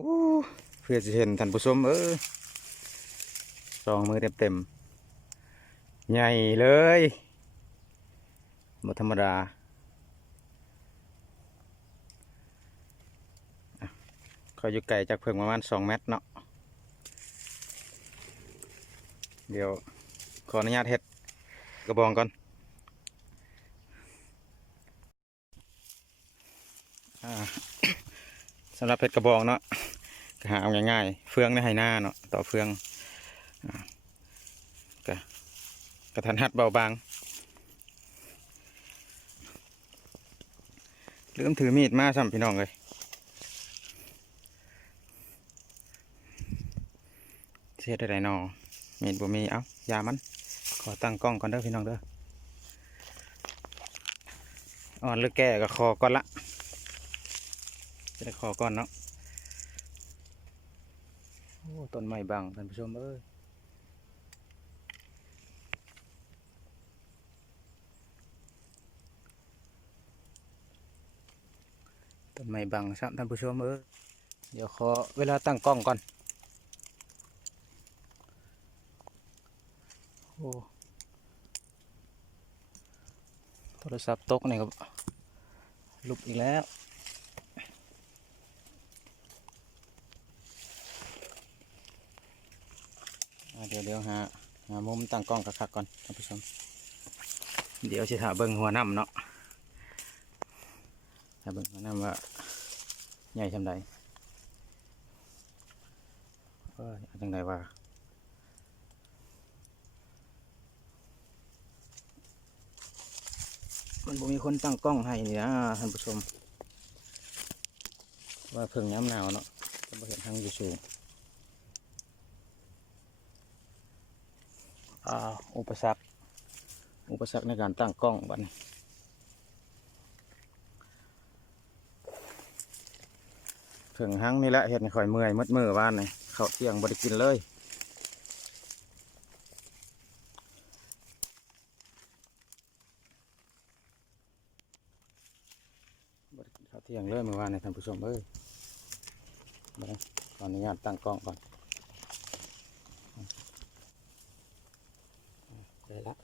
อู้เพื่อจะเห็นท่านผู้ชมสองมือเต็มๆใหญ่เลยบ่ธรรมดาเขาอยู่ไกลจากเพิ่งประมาณ2 เมตรเนาะเดี๋ยวขออนุญาตเฮ็ดกระบองก่อนสำหรับเฮ็ดกระบองเนาะก็หาเอาง่ายๆเฟืองในไหหน้าเนาะต่อเฟืองกระทันหัดเบาบางลืมถือมีดมาซ้ำพี่น้องเลยเสียได้หนอมีดบ่มีเอ้ายามันขอตั้งกล้องก่อนเด้อพี่น้องเด้ออ่อนหรือแก่ก็คอก่อนละจะได้คอก่อนเนาะโอ้ต้นไม้บังท่านผู้ชมต้นไม้บังครับท่านผู้ชมเดี๋ยวขอเวลาตั้งกล้องก่อนโอ้โทรศัพท์ตกนี่ครับลุกอีกแล้วเดี๋ยวหามุมตั้งกล้องคักๆก่อนท่านผู้ชมเดี๋ยวสิถ่าเบิ่งหัวน้ำเนาะถ่าเบิ่งหัวน้ำว่าใหญ่ชำใดจังใดว่ามันบ่มีคนตั้งกล้องให้นี่นะท่านผู้ชมว่าเพิ่งย้ำหนาวเนาะจะบ่เห็นทางอยู่สูงอุปสรรคในการตั้งกล้องบัดนี้ถึงหั่งนี่แหละเห็ดให้ข่อยเมื่อยมืดบ้านนี่ข้าวเที่ยงบ่ได้กินเลยบ่ได้กินข้าวเที่ยงเลยเมื่อวานนี่ท่านผู้ชมมาขออนุญาตตั้งกล้องก่อนได้ละ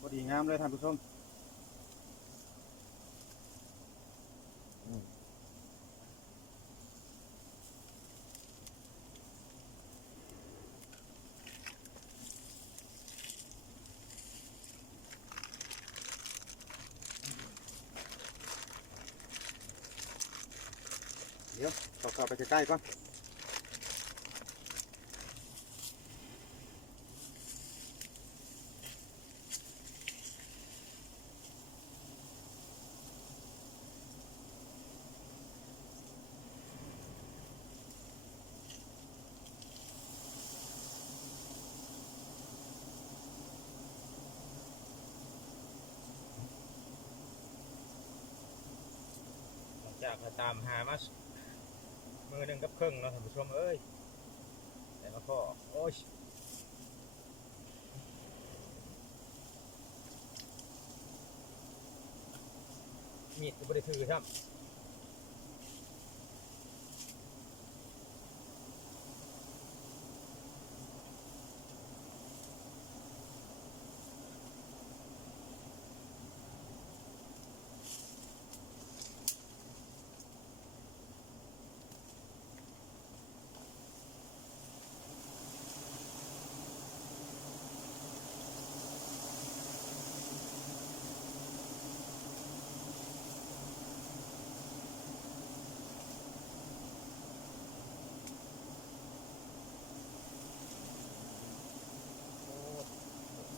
พอดีงามเลยท่านผู้ชมเดี๋ยวเข้าไปใกล้ๆก่อนจากตามหามามือหนึ่งกับครึ่งเนาะท่านผู้ชมแต่มาพ่อโอ้ย มีดก็ไม่ได้ถือครับ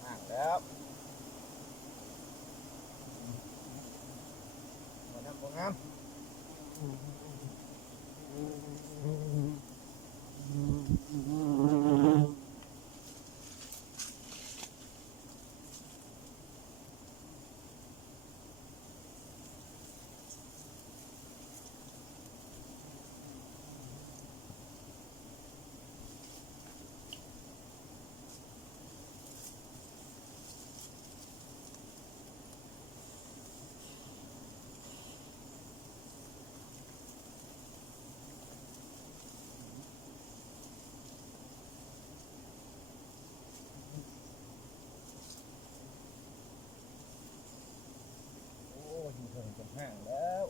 ห่างแล้วมาทำโปรงงามโอ้ยมันถึงจนห่างแล้ว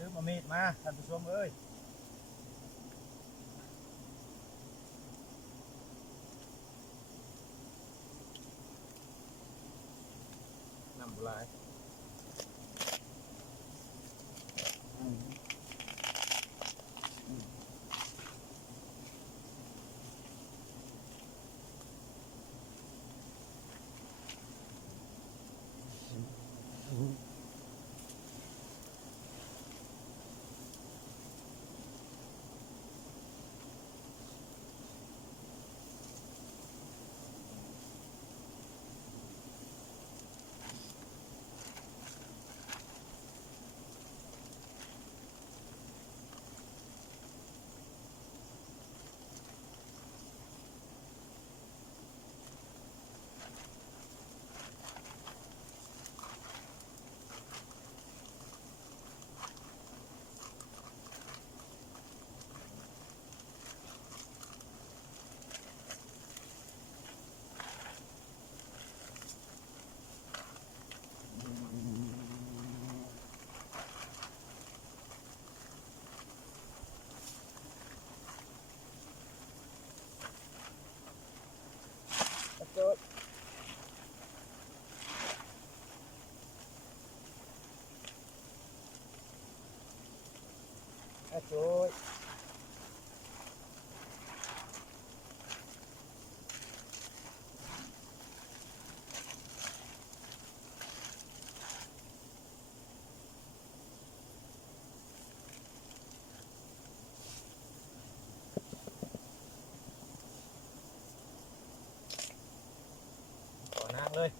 ลืมเอามีดมาท่านผู้ชมเอ้ยน้ำบุหรี่โจ๊ดโจ๊ดต่อนางเลย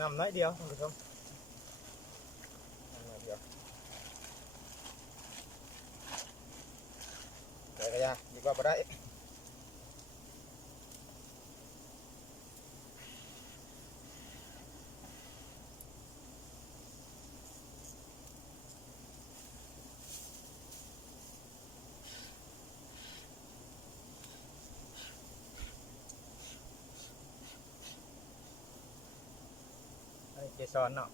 นำน้อยเดียวท่านผู้ชมน้อยเดียวใส่กระยาดีกว่าบ่ได้เจสอนเนาะ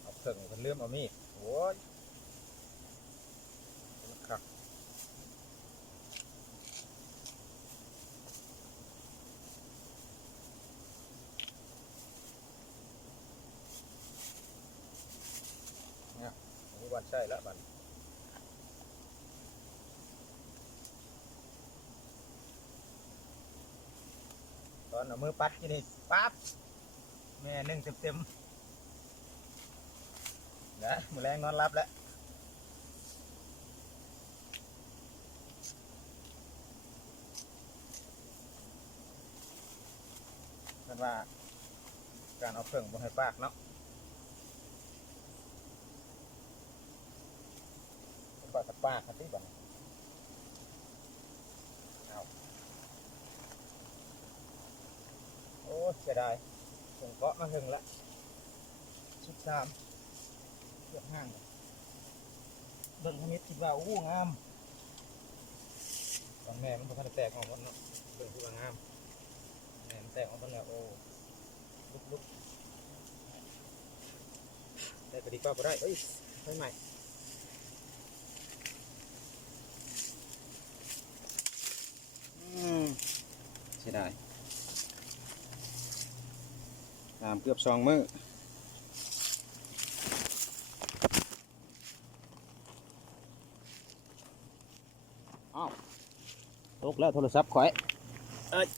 เอาเพิ่งมันเลื่อมเอามีดโอ้ยครับเนี่ยมีวันใช่แล้วบัดตอนเอามือปัดที่นี่ปั๊บแม่นึ่งเต็มๆนะมือแรงนอนรับแล้วนั่นว่าการเอาเพิ่งบ่ให้ปากเนาะปากปากกันที่บ้านเอาโอ้เสียดายส่งเกาะมาถึงละ13เกือบห้างเบิ่งขมิดคิดว่าอู้งามตอนแม่มันบ่ทันได้แตกออกหมดเนาะเบิ่งคิดว่างามแม่มันแตกออกหมดแล้วโอ้ลุกได้ก็ดีก็บ่ได้เอ้ยไฟใหม่เสียดายตามเกือบ2 มื้ออ้าวตกแล้วโทรศัพท์ข่อยเอ้ย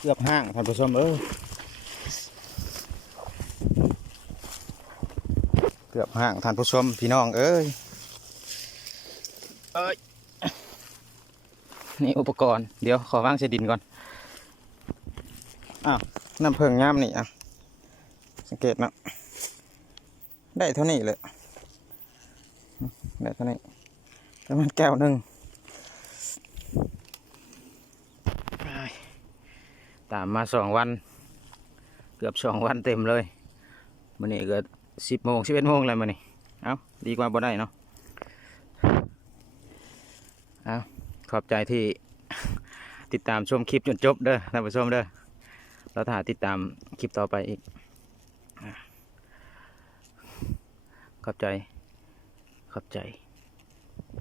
เกือบห้างท่านผู้ชมเกือบห้างท่านผู้ชมพี่น้องเอ้ยนี่อุปกรณ์เดี๋ยวขอวางเศษดินก่อนอ้าวน้ำเพิงงามนี่อ่ะสังเกตนะได้เท่านี้เลยได้เท่านี้ประมาณแก้วหนึ่งตามมา2 วันเกือบ2 วันเต็มเลยมันนี่ก็10 โมง 11 โมงแล้วมันนี่เอาดีกว่าบ่ได้เนาะเอาขอบใจที่ติดตามชมคลิปจนจบเด้อท่านผู้ชมเด้อแล้วถ้าติดตามคลิปต่อไปอีกขอบใจ